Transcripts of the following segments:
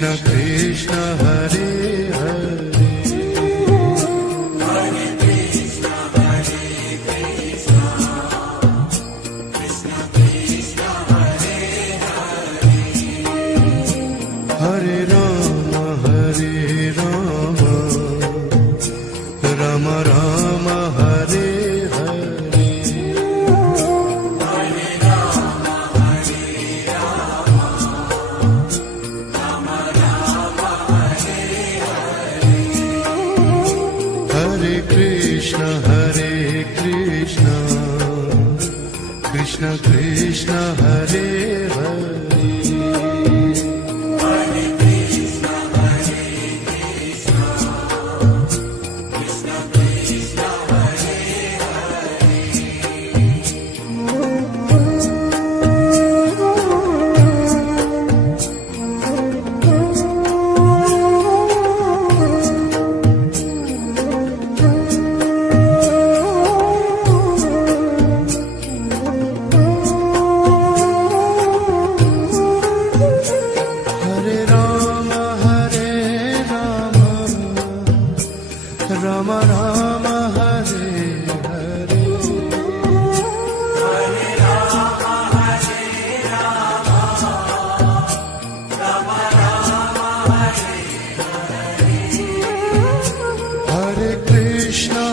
Krishna Krishna Hare Hare Hare Ram Ram Ram Hare Hare Hare Krishna Krishna Krishna Hare Hare Ram Ram Hare Hare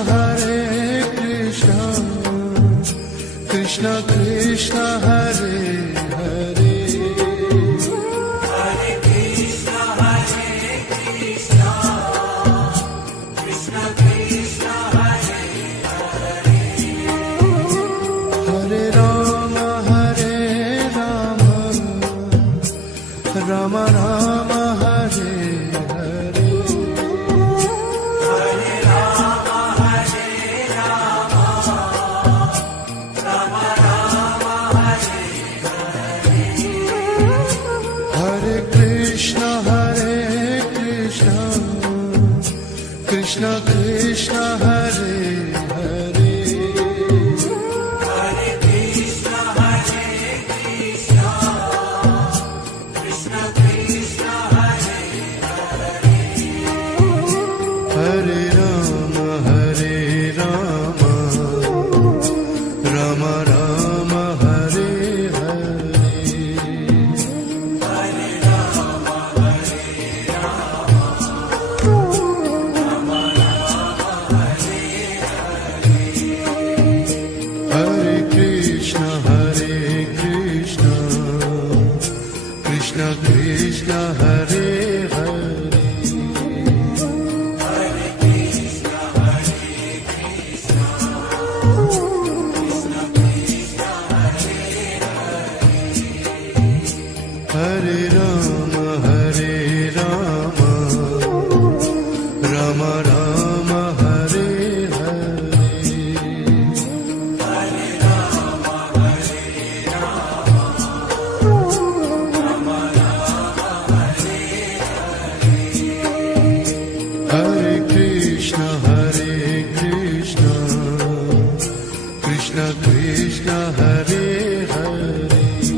Hare Krishna Krishna Krishna Hare Hare Ram Ram Hare Hare Hare Krishna Krishna Krishna Hare Hare Hare Ram Ram Ram Hare Hare Hare Krishna Krishna Krishna Hare Hare Hare Ram Ram Ram Hare Hare Hare Krishna Krishna Krishna Hare Hare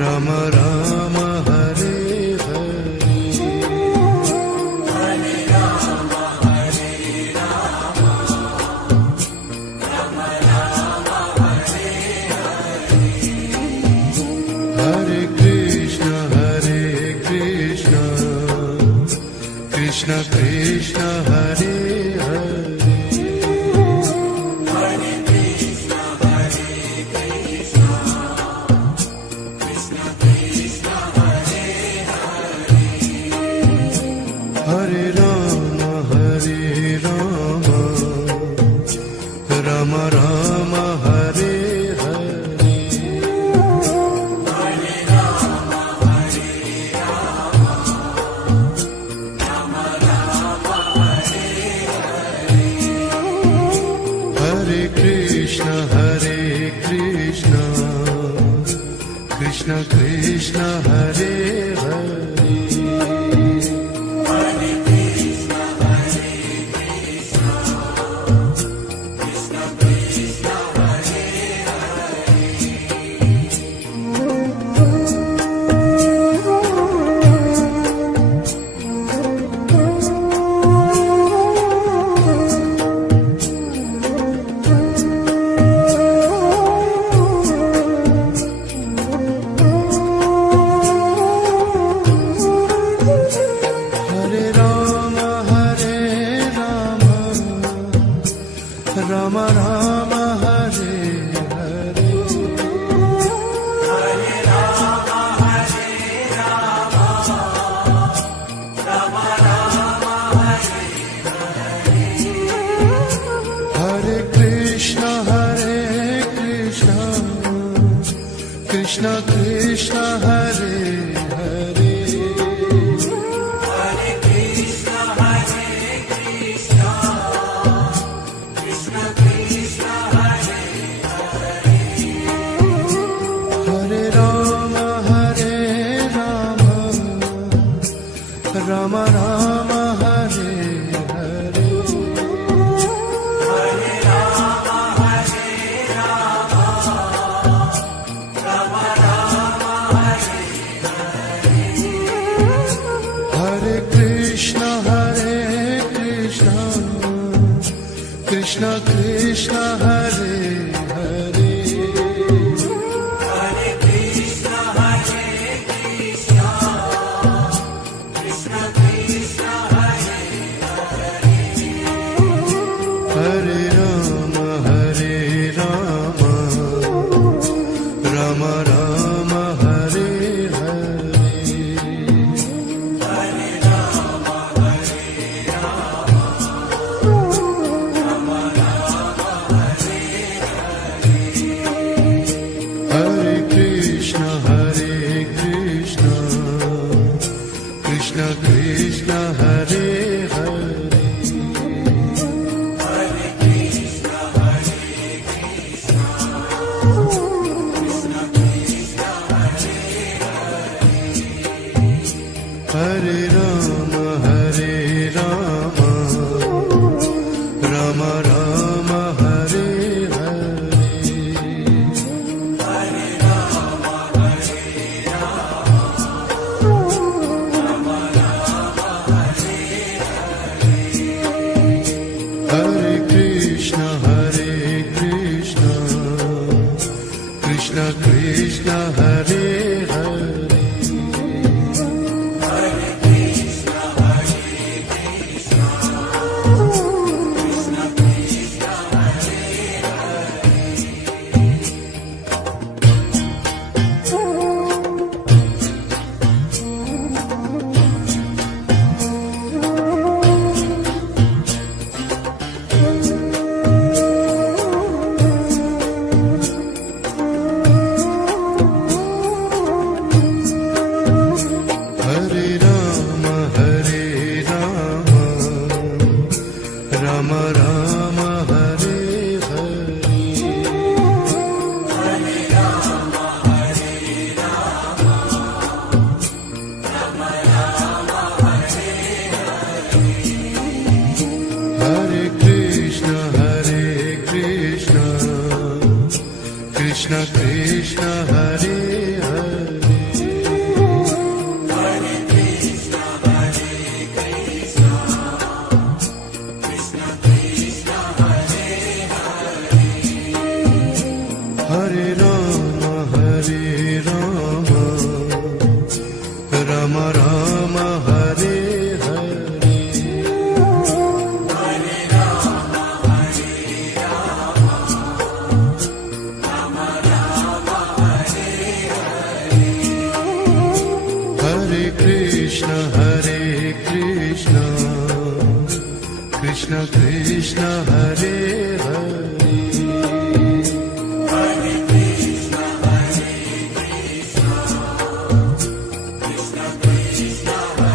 Ram Ram Hare Hare Hare Krishna Krishna Krishna Hare Hare Hare Ram Ram Ram Hare Hare Krishna Hare Hare Hare Krishna Hare Krishna Krishna Krishna Hare Hare Hare Rama Hare Rama Rama Rama Hare Hare Hare Rama Hare Rama Rama Rama Hare Hare Krishna Hare Krishna Krishna Krishna Hare Hare Hare Krishna Hare Krishna Krishna Krishna Hare Hare Rama Hare Rama Rama Rama Hare Hare Hare Rama Hare Rama Rama Rama Hare Hare Krishna Hare Krishna Krishna Krishna Hare Hare Hare Krishna Hare Krishna Krishna Krishna Hare Hare Rama Hare Rama Rama Rama Hare Hare Hare Rama Hare Rama Rama Rama Hare Hare Krishna Hare Krishna Krishna Krishna Hare Hare Hare Krishna Hare Krishna Krishna Krishna Hare Hare Rama Hare Rama Rama Rama Hare Hare Hare Rama Hare Rama Rama Rama Hare Hare Krishna Hare Krishna Krishna Krishna Hare Hare Hare Krishna Hare Krishna Krishna Krishna Hare Hare Rama Hare Rama Rama Rama Hare Hare Hare Rama Hare Rama Rama Rama Hare Hare Krishna Hare Krishna Krishna Krishna Hare Hare Hare Krishna Hare Krishna Krishna Krishna Hare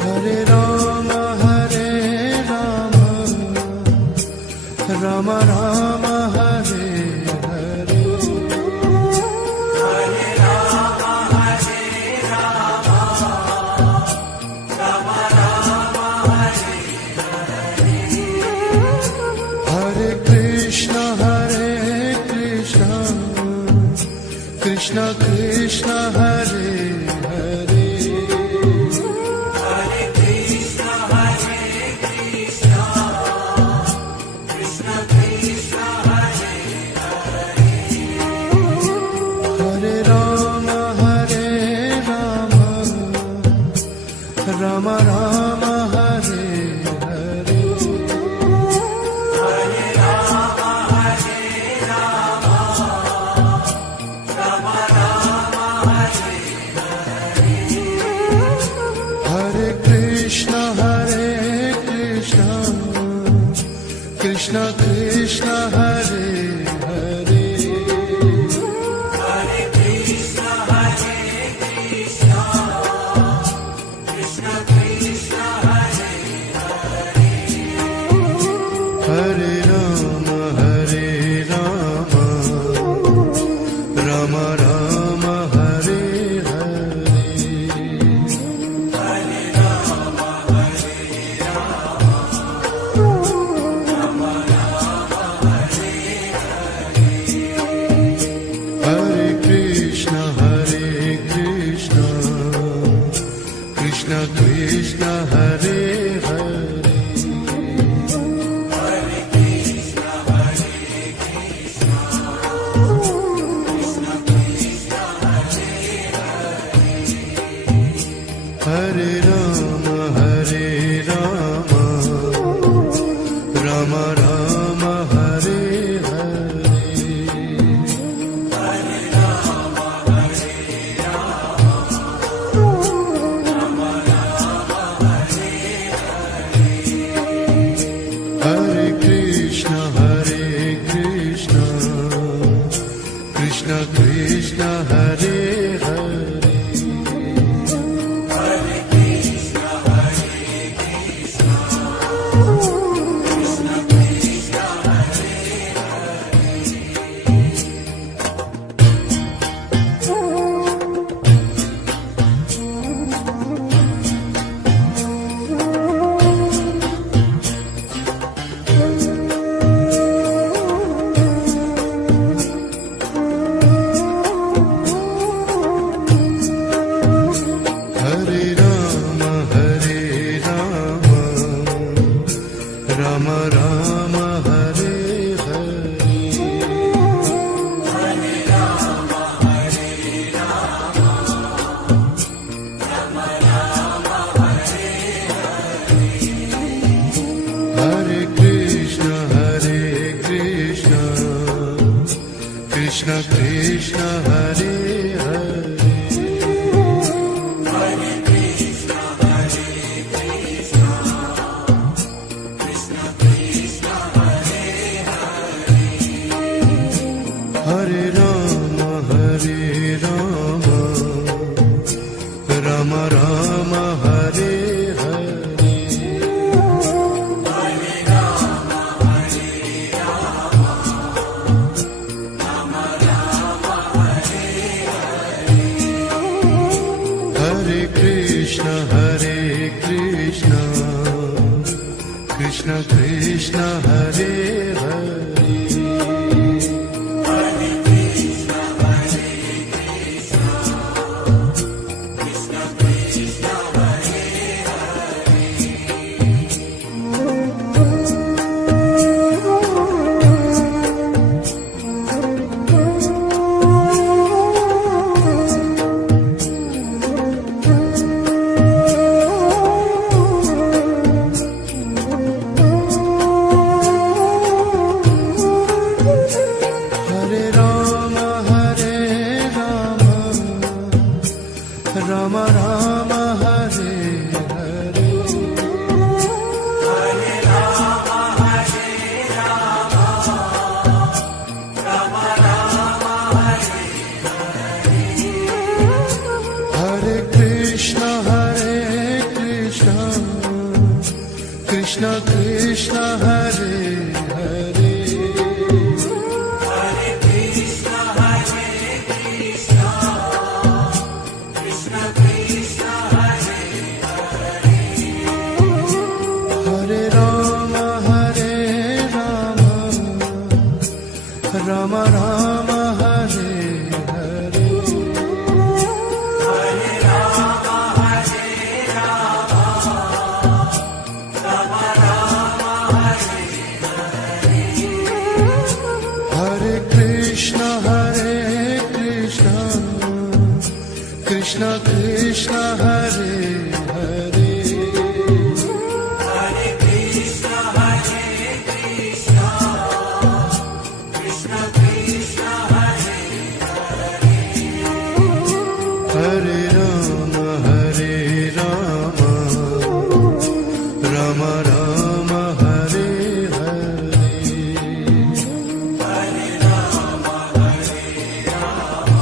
Hare Rama Hare Rama Rama Rama Hare Hare Hare Rama Hare Rama Rama Rama Hare Hare Krishna Hare Krishna Krishna Krishna Hare Hare Hare Krishna Hare Krishna Krishna Krishna Hare Hare Rama Hare Rama Rama Rama Hare Hare Krishna Krishna Hare Hare Krishna Krishna Hare Hare Hare Krishna Hare Krishna Krishna Krishna Hare Hare Hare Rama Hare Rama Rama Rama Hare Hare Hare Rama Hare Rama Rama Rama Hare Hare Krishna Hare Krishna Krishna Krishna Hare Hare Hare Krishna Hare Krishna Krishna Krishna Hare Hare Rama Hare Rama Rama Rama Hare Hare Hare Rama Hare Rama Rama Rama Hare Hare Krishna Hare Krishna Krishna Krishna Hare Hare Hare Krishna Hare Krishna Krishna Krishna Hare Hare Rama Hare Rama Rama Rama Hare Hare Hare Rama Hare Rama Rama Rama Hare Hare Krishna Hare Krishna Krishna Krishna Hare Hare Hare Krishna Hare Krishna Krishna Krishna Hare Hare Rama Hare Rama Rama Rama Hare Hare Hare Rama Hare Rama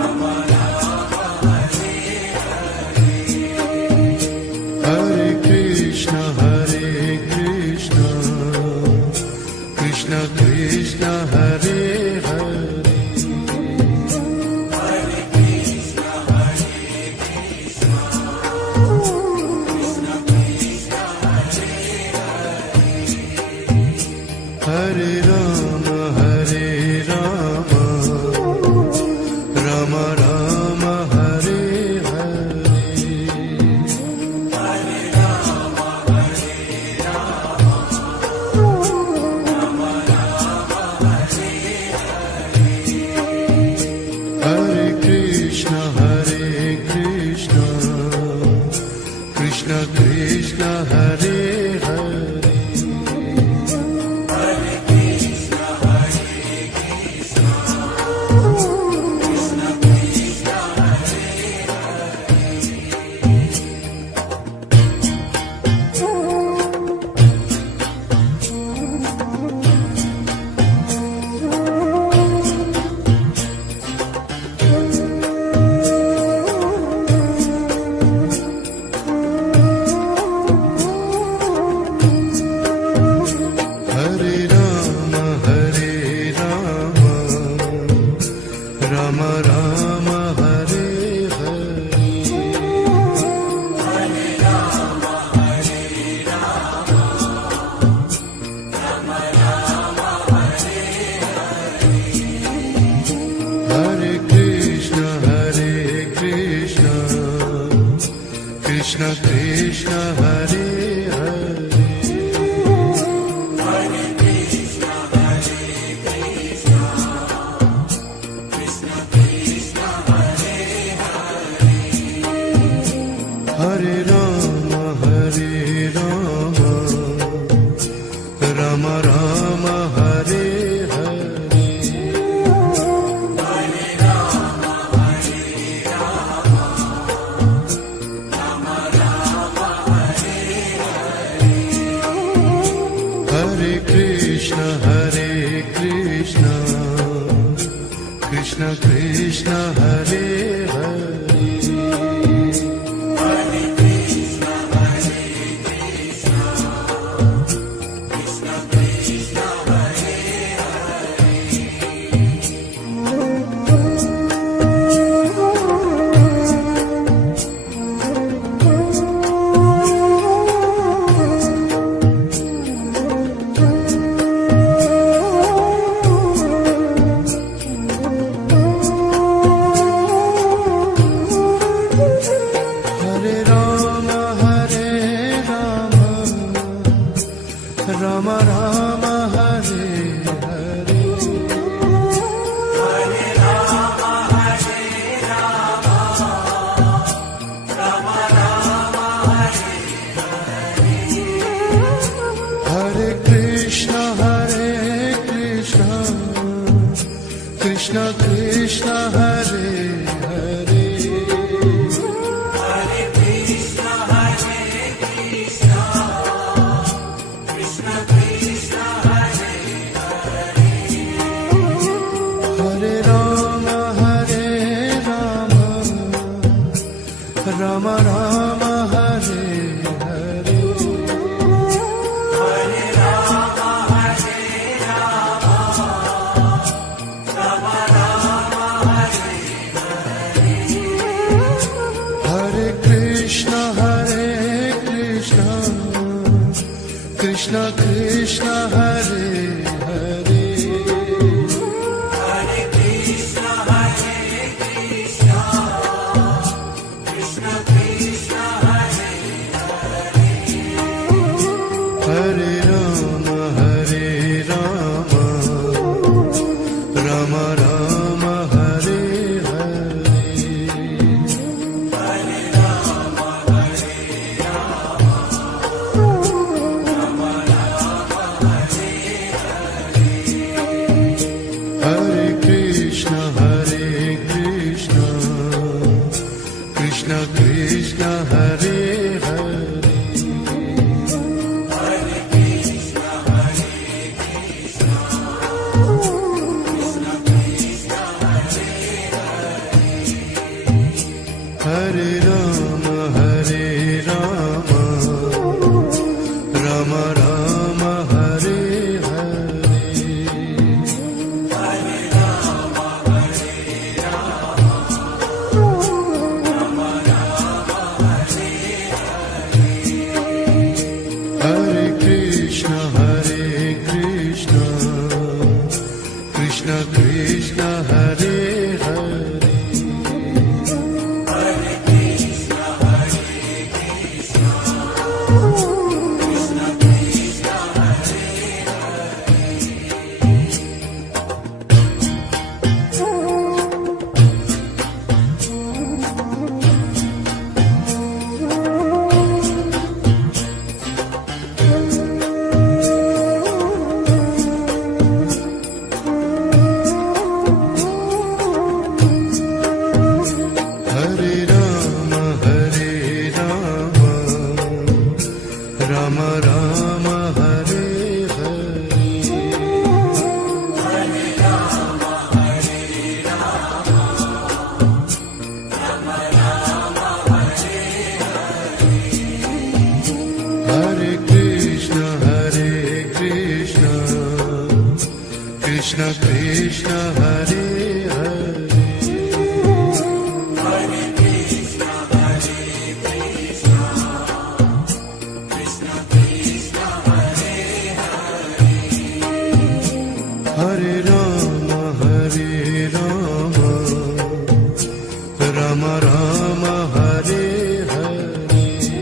Rama Rama Hare Hare Krishna Hare Krishna Krishna Krishna Hare Hare Hare Krishna Hare Krishna Krishna Krishna Hare Hare Rama Hare Rama Rama Rama Hare Hare Hare Rama Hare Rama Rama Rama Hare Krishna Krishna Hare Hare Hare Krishna, Hare Krishna, Krishna Krishna, Hare Hare. Hare Rama Hare Rama Rama Rama Hare Hare Hare Rama, Hare Rama, Rama Rama, Hare Hare. Hare Krishna Krishna Krishna Hare Hare Hare Krishna, Hare Krishna, Krishna Krishna, Hare Hare Rama Hare Rama Rama Rama Hare Hare Hare Rama, Hare Rama, Rama Rama, Hare Hare Krishna Krishna Krishna Hare Hare Hare Krishna, Hare Krishna, Krishna Krishna, Hare Hare Rama Rama Rama Hare Hare Hare Rama, Hare Rama, Rama Rama, Hare Hare Krishna Krishna Krishna Hare Hare Hare Krishna, Hare Krishna, Krishna Krishna, Hare Hare Rama Rama Rama Hare Hare Hare Rama, Hare Rama, Rama Rama, Hare Hare Krishna Krishna Krishna Hare Hare Hare Krishna, Hare Krishna, Krishna Krishna, Hare Hare Rama Rama Rama Hare Hare Hare Rama, Hare Rama, Rama Rama, Hare Hare Krishna Krishna Krishna Hare Hare Hare Krishna, Hare Krishna, Krishna Krishna, Hare Hare Rama Rama Rama Hare Hare Hare Rama, Hare Rama, Rama Rama, Hare Hare Krishna Krishna Krishna Hare Hare Hare Krishna, Hare Krishna, Krishna Krishna, Hare Hare Rama Rama Rama Hare Hare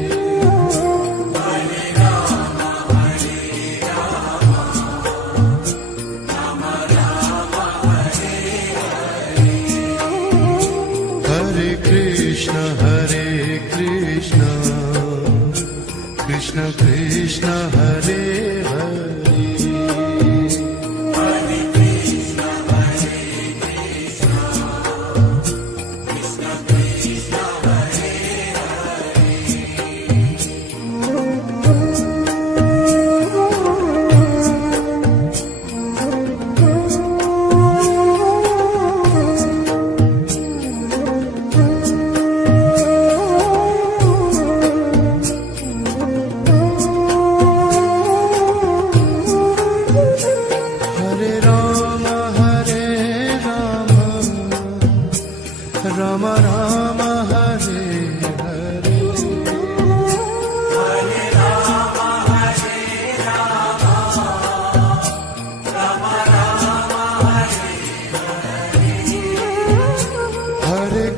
Hare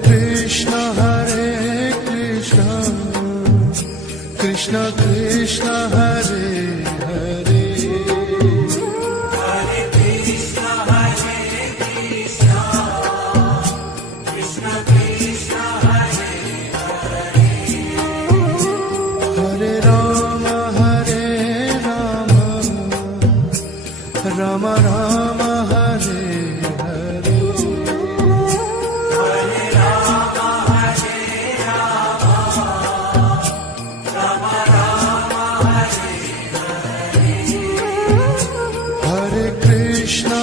Krishna, Krishna Krishna, Hare Hare. Hare Rama, Rama Rama, Hare Hare. Hare Krishna,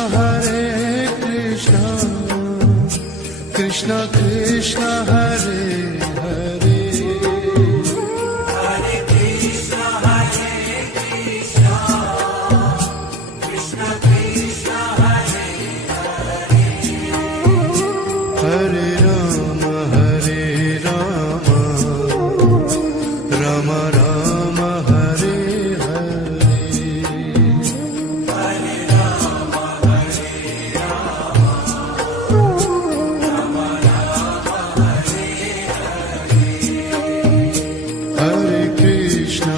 Krishna Krishna, Hare Hare. Hare Rama, Rama Rama, Hare Hare. Hare Krishna,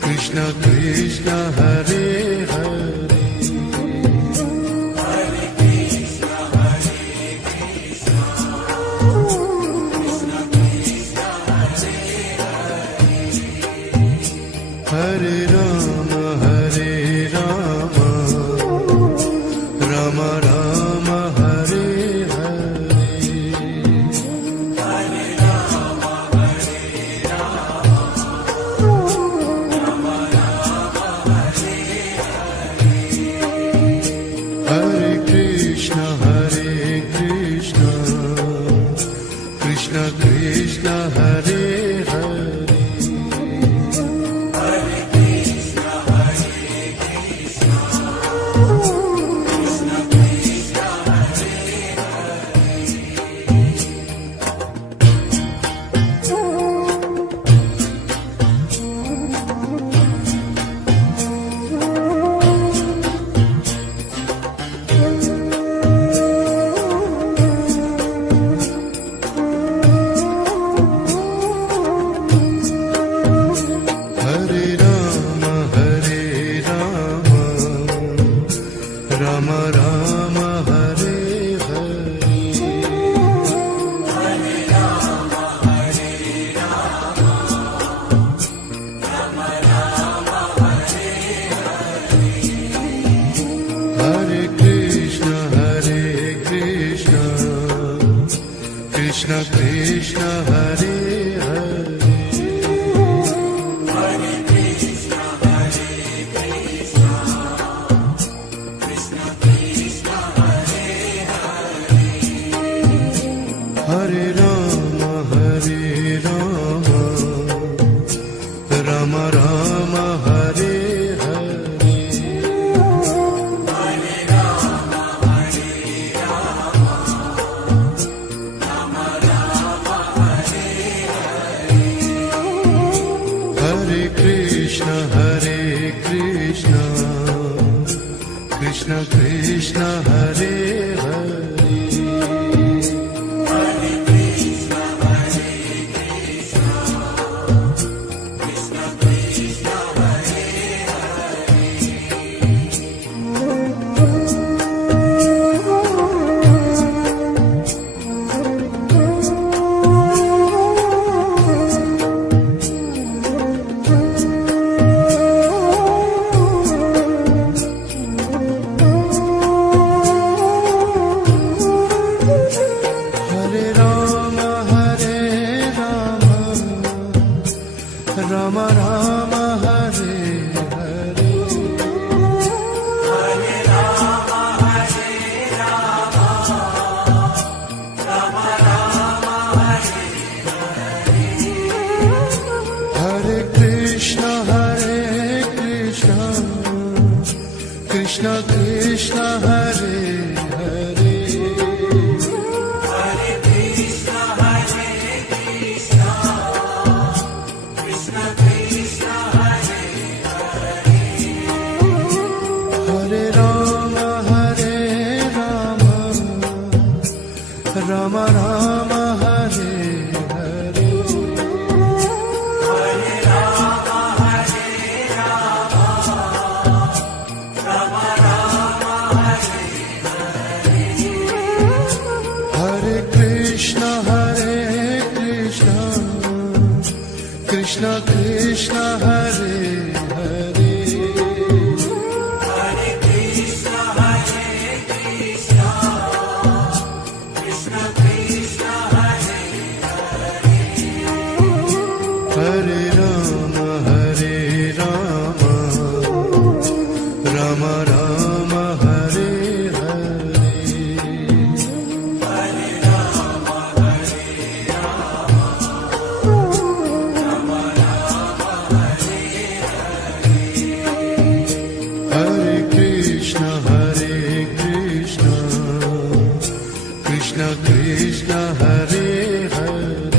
Krishna Krishna, Hare Hare. Hare Rama, Rama Rama, Hare Hare. Hare Krishna, Krishna Krishna, Hare Hare. Hare Rama, Rama Rama, Hare Hare. Hare Krishna, Krishna Krishna, Hare Hare. Hare Rama, Rama Rama, Hare Hare. Hare Krishna, Krishna Krishna, Hare Hare. Rama Rama, Hare Hare. Hare Krishna, Krishna Krishna, Hare Hare. Rama Rama Hare Hare Hare Krishna Krishna Krishna Hare Hare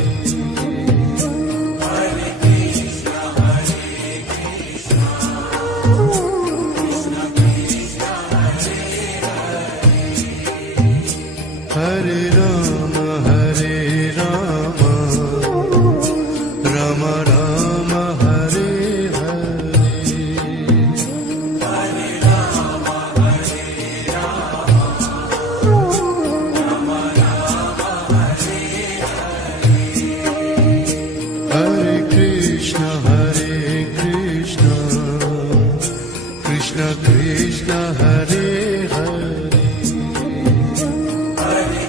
Hare Rama Rama Rama Hare Hare Hare Krishna Krishna Krishna Hare Hare Hare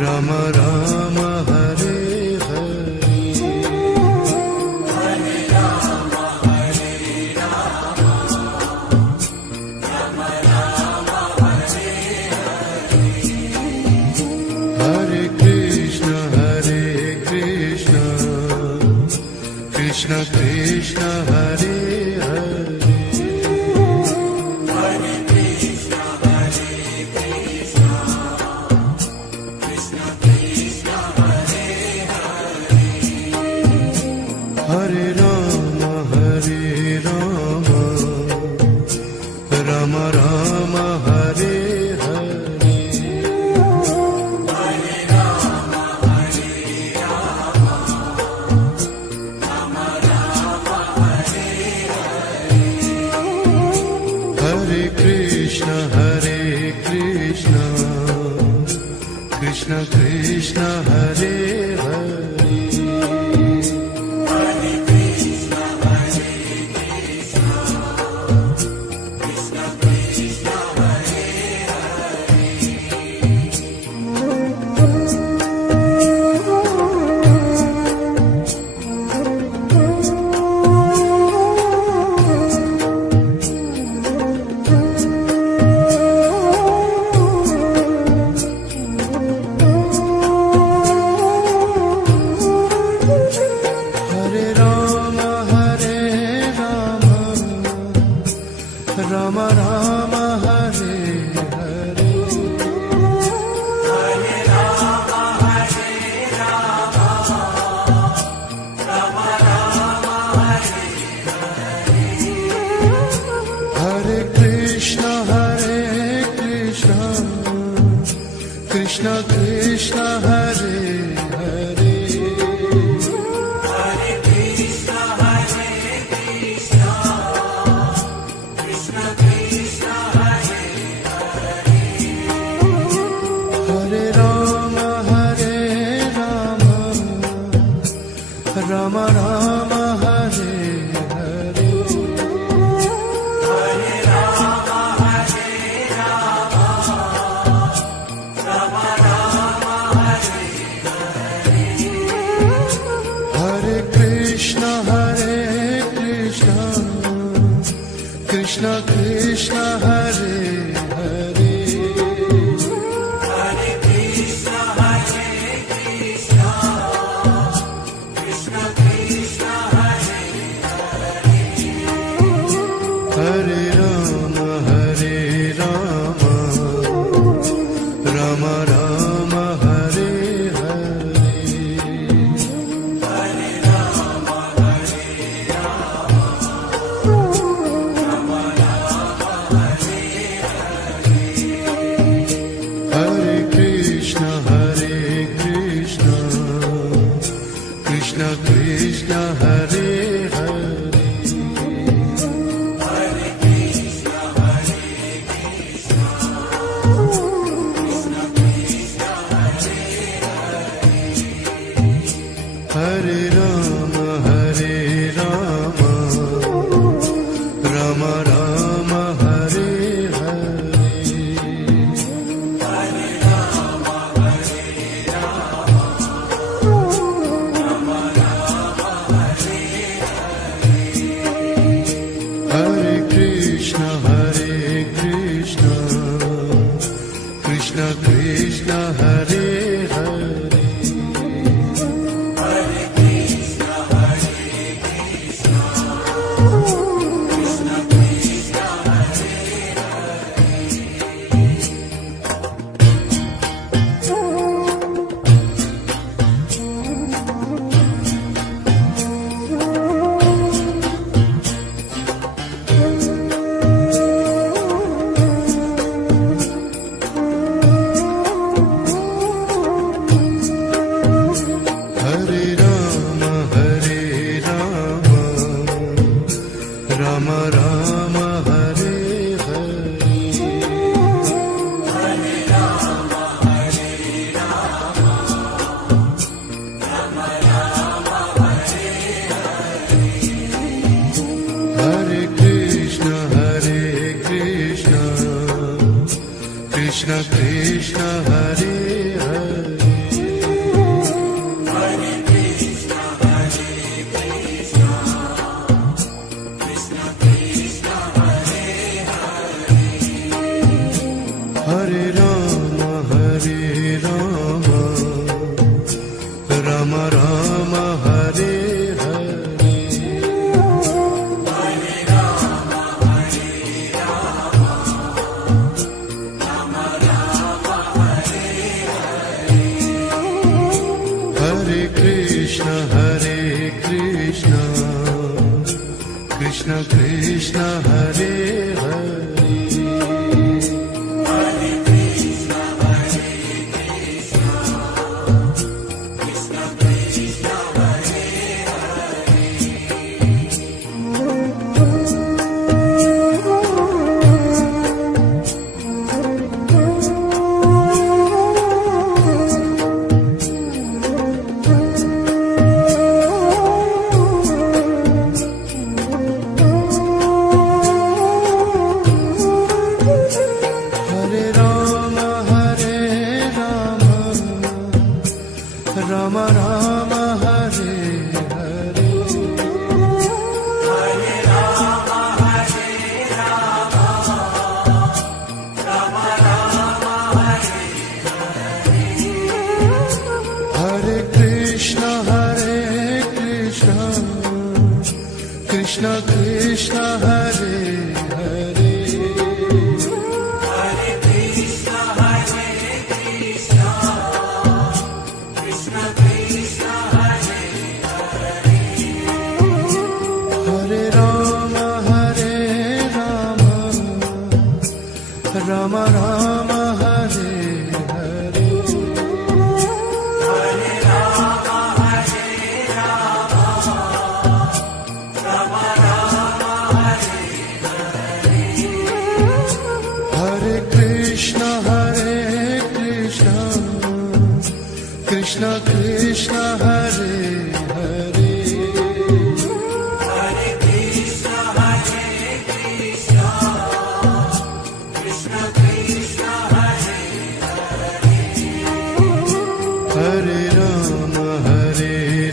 Rama Rama Rama Hare Hare Hare Krishna Krishna Krishna Hare Hare Hare Rama Rama Rama Hare Hare Hare Krishna Krishna Krishna Hare Hare Rama Rama Hare Hare Hare Krishna Krishna Krishna Hare Hare Hare Rama Rama Rama Hare Hare Hare Krishna Krishna Krishna Hare Hare Hare Rama Rama Rama Hare Hare Hare Krishna Krishna Krishna Hare Hare Krishna Krishna Hare Hare Hare Krishna, Hare Krishna, Krishna Krishna, Hare Hare. Hare Rama, Rama Rama, Hare Hare. Hare Rama, Hare Rama, Rama Rama, Hare Hare. Hare Krishna, Krishna Krishna, Hare Hare. Hare Krishna, Hare Krishna, Krishna Krishna, Hare Hare Rama, Rama Rama, Hare Hare. Hare Rama, Hare Rama, Rama Rama, Hare Hare Krishna, Krishna Krishna, Hare Hare. Hare Krishna, Hare Krishna, Krishna Krishna, Hare Hare Rama, Rama Rama, Hare Hare. Hare Rama, Hare Rama, Rama Rama, Hare Hare Krishna, Krishna Krishna, Hare Hare. Hare Krishna, Hare Krishna, Krishna Krishna, Hare Hare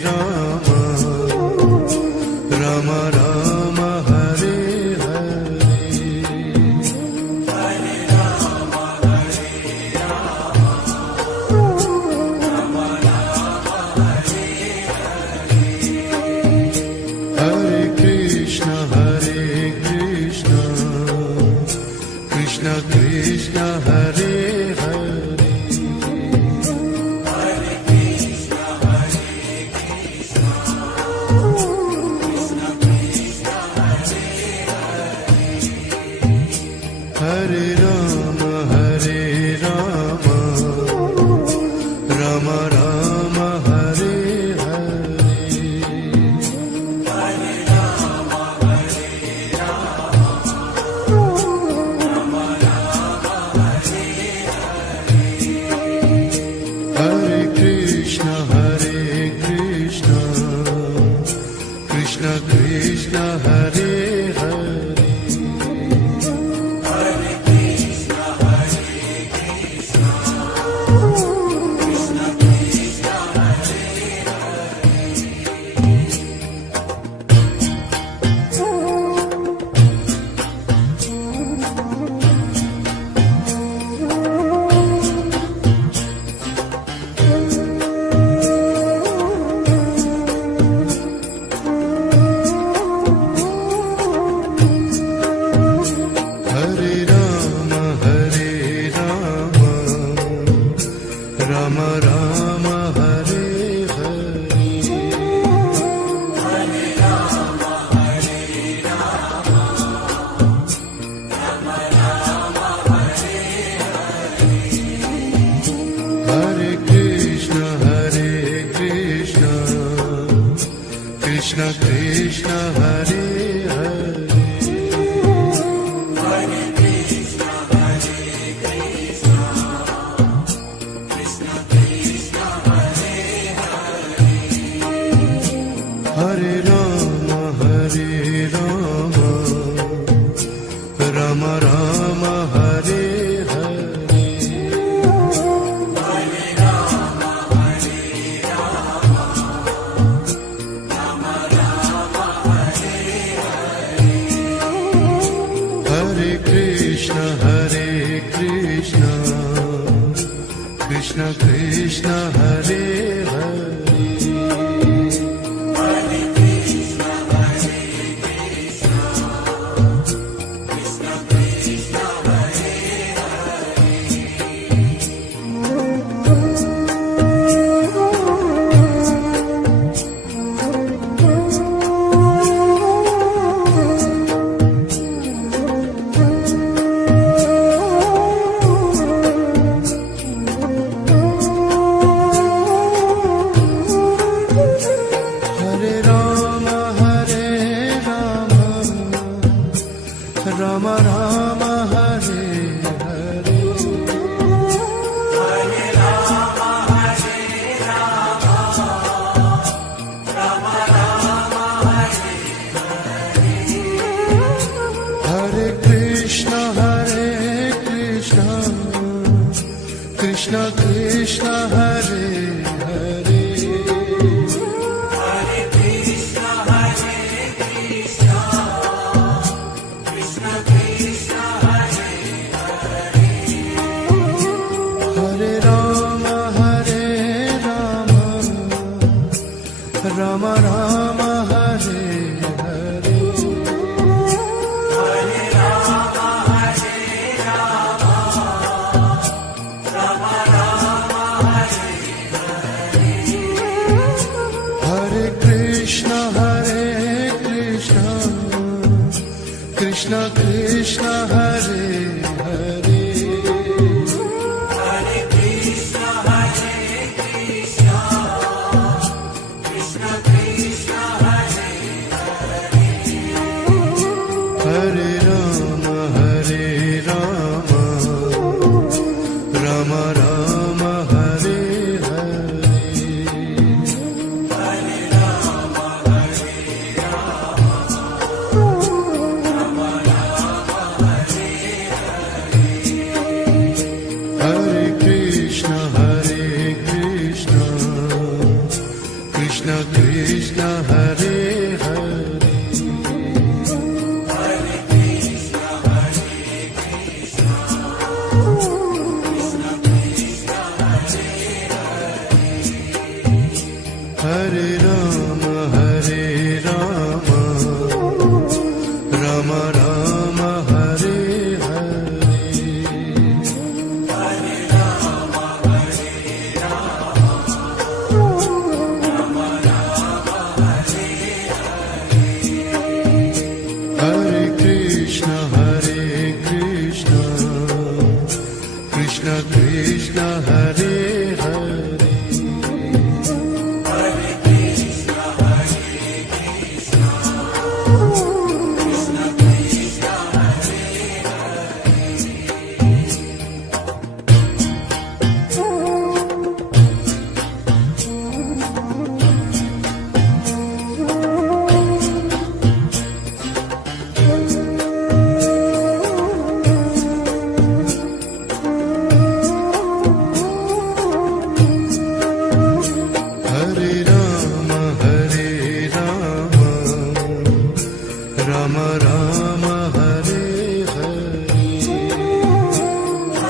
Rama, Rama Rama, Hare Hare. Hare Rama, Hare Rama, Rama Rama, Hare Hare Krishna, Krishna Krishna, Hare Hare. Hare Krishna, Hare Krishna, Krishna Krishna, Hare Hare Rama, Rama Rama, Hare Hare. Hare Rama, Hare Rama, Rama Rama, Hare Hare Krishna, Krishna Krishna, Hare Hare. Hare Krishna, Hare Krishna, Krishna Krishna, Hare Hare Rama, Rama Rama, Hare Hare. Hare Rama, Hare Rama, Rama Rama, Hare Hare Krishna, Krishna Krishna, Hare Hare. Hare Krishna, Hare Krishna, Krishna Krishna, Hare Hare Rama, Rama Rama, Hare Hare. Krishna Krishna Hare Hare Rama Rama Hare Hare Hare Rama Hare Rama Rama Rama Hare Hare Krishna Krishna Krishna Hare Hare Hare Krishna Hare Krishna Krishna Krishna Hare Hare Rama Rama Rama Hare Hare Hare Rama Hare Rama Rama Rama Hare Hare Krishna Krishna Krishna Hare Hare Hare Krishna Hare Krishna Krishna Krishna Hare Hare Rama Rama Rama Hare Hare Hare Rama Hare Rama Rama Rama Hare Hare Krishna Krishna Krishna Hare Hare Hare Krishna Hare Krishna Krishna Krishna Hare Hare Rama Rama Rama Hare Hare Hare Rama Hare Rama Rama Rama Hare Hare Krishna Krishna Krishna Hare Hare Hare Krishna Hare Krishna Krishna Krishna Hare Hare Rama Rama Rama Hare Hare Hare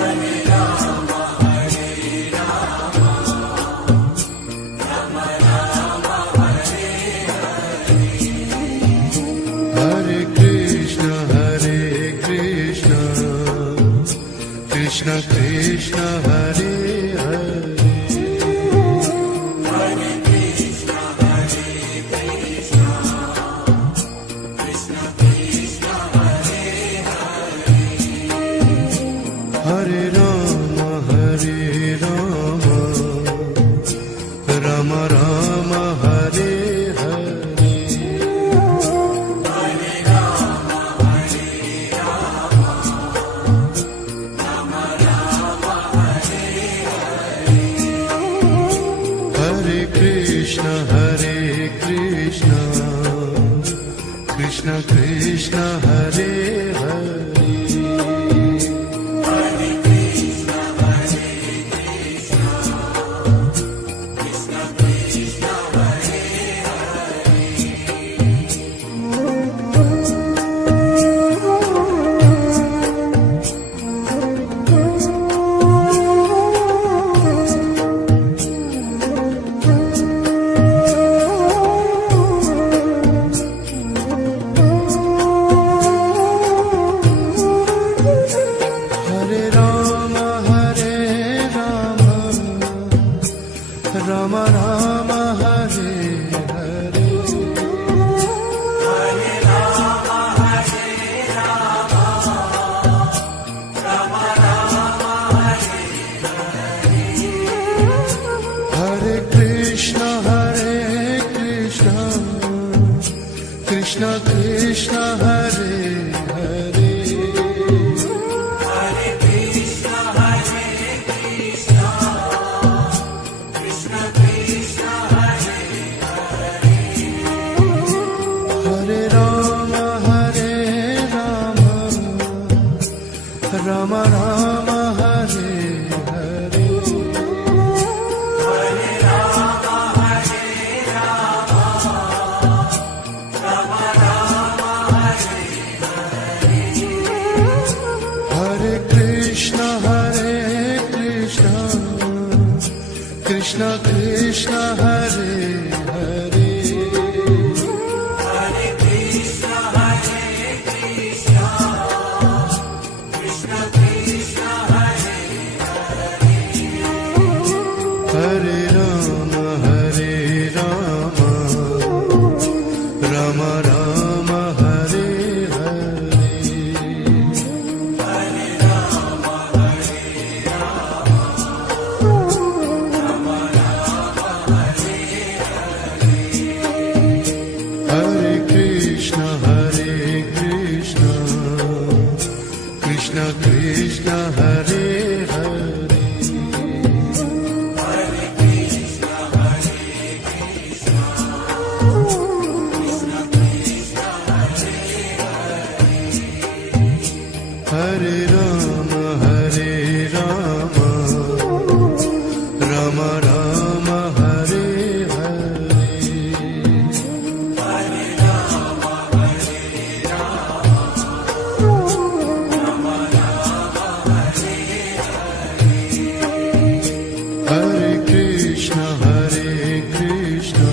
Rama Hare Rama Rama Rama Hare Hare Krishna Krishna Krishna Hare Hare Hare Krishna Hare Krishna Krishna Krishna Hare Hare Rama Rama Rama Hare Hare Hare Rama Hare Rama Rama Rama Hare Hare Krishna Krishna Krishna Hare Hare Hare Krishna Hare Krishna Krishna Krishna Hare Krishna Hare Hare Hare Krishna Hare Krishna Krishna Krishna Hare Hare Hare Rama Hare Rama Rama Rama Hare Hare Hare Rama Hare Rama Rama Rama Hare Hare Krishna Hare Krishna Krishna Krishna Hare Hare Hare Krishna Hare Krishna Krishna Krishna Hare Hare Rama Hare Rama Rama Rama Hare Hare Hare Krishna Hare Krishna Krishna Krishna Hare Hare Hare Rama Hare Rama Rama Rama Hare Hare Hare Krishna Hare Krishna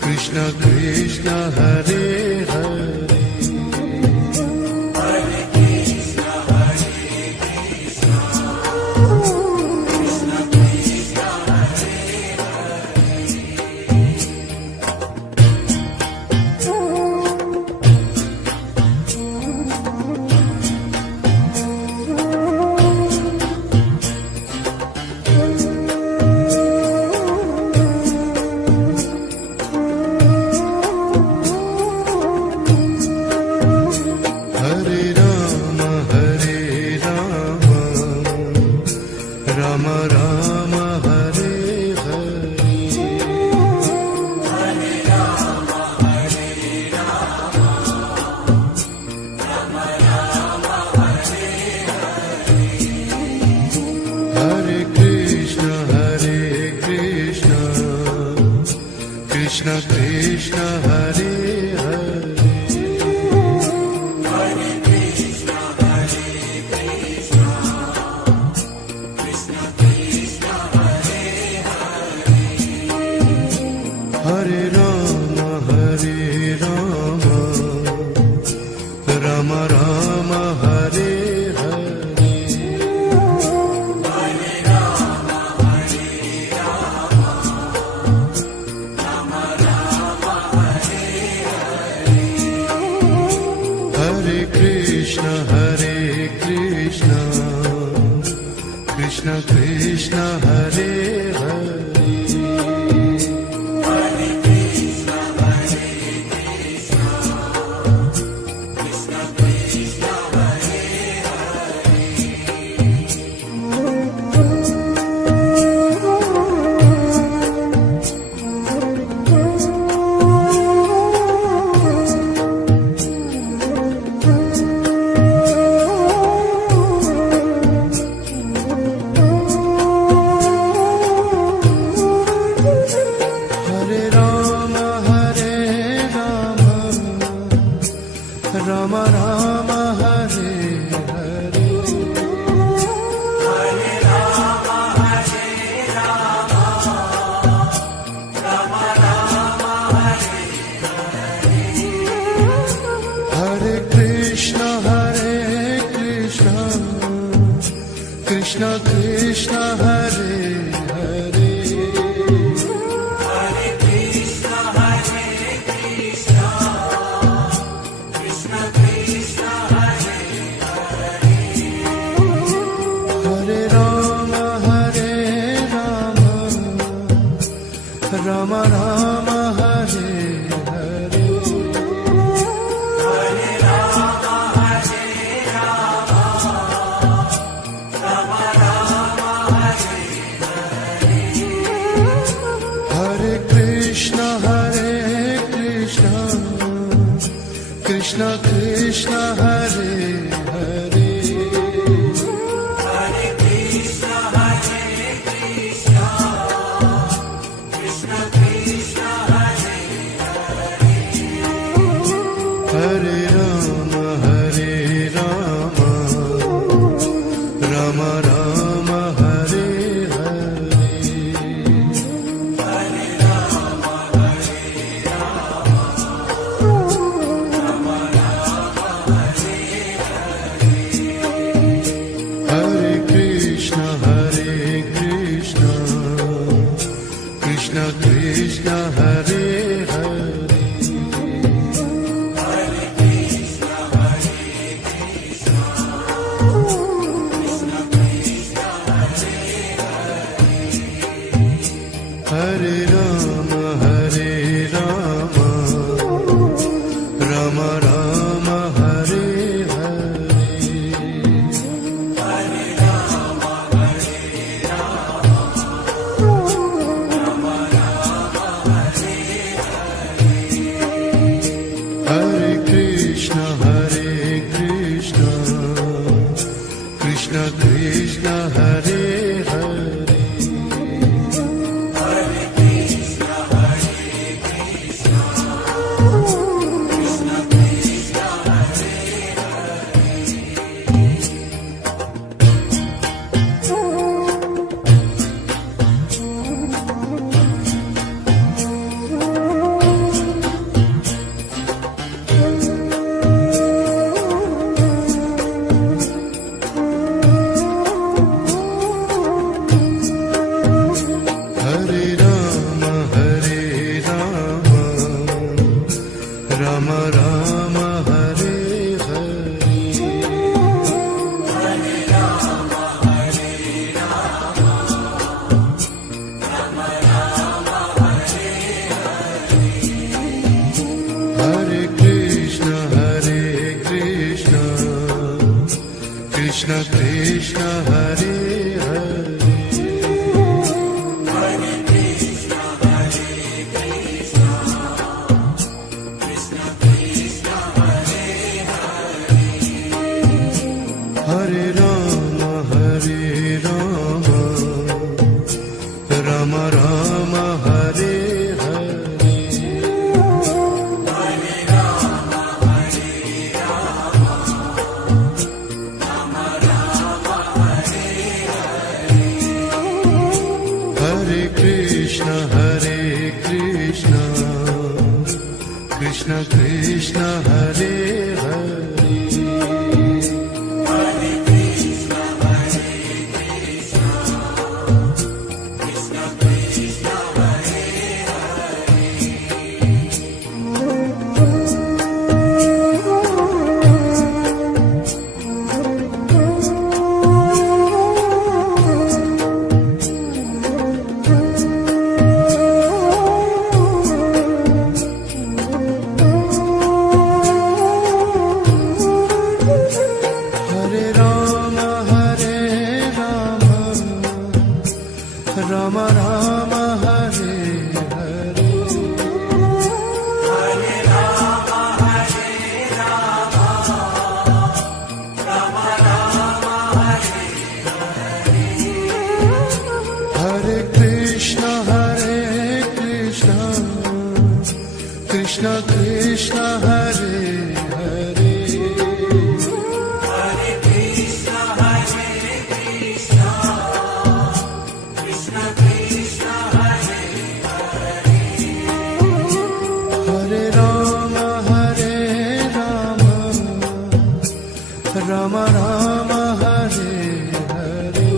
Krishna Krishna Hare Hare Hare Rama Hare Rama Rama Rama Hare Hare Hare Krishna Hare Krishna Krishna Krishna Hare Hare Hare Rama Hare Rama Rama Rama Hare Hare Hare Krishna Hare Krishna Krishna Krishna Hare Hare Hare Rama Hare Rama Rama Rama Hare Hare Hare Krishna Hare Krishna Krishna Krishna Hare Hare Hare Rama Hare Rama Rama Rama Hare Hare Krishna Krishna Hare Hare Hare Krishna, Hare Krishna, Krishna Krishna, Hare Hare Rama Hare Rama Rama Rama Hare Hare Hare Krishna Hare Krishna Krishna Krishna Hare Hare Hare Rama Hare Rama Rama Rama Hare Hare Hare Krishna Hare Krishna Krishna Krishna Hare Hare Hare Rama Hare Rama Rama Rama Hare Hare Hare Krishna Hare Krishna Krishna Krishna Hare Hare Hare Rama Hare Rama Rama Rama Hare Hare Hare Krishna Hare Krishna Krishna Krishna Hare Hare Hare Rama Hare Rama Rama Rama Hare Hare Hare Krishna Hare Krishna Krishna Krishna Hare Hare Hare Rama Hare Rama Rama Rama Hare Hare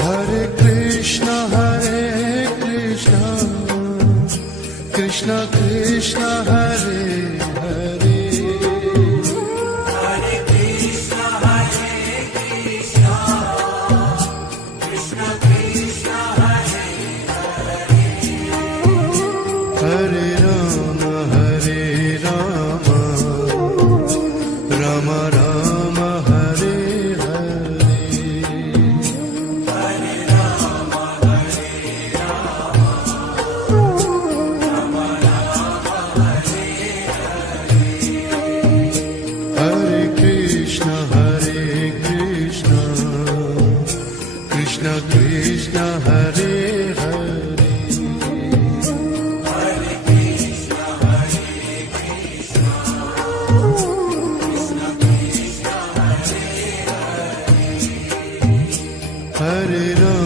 Hare Krishna Hare Krishna Krishna Krishna Hare Hare Hare Rama Hare Rama Rama Rama Hare Hare Krishna Krishna Hare Hare Hare Rama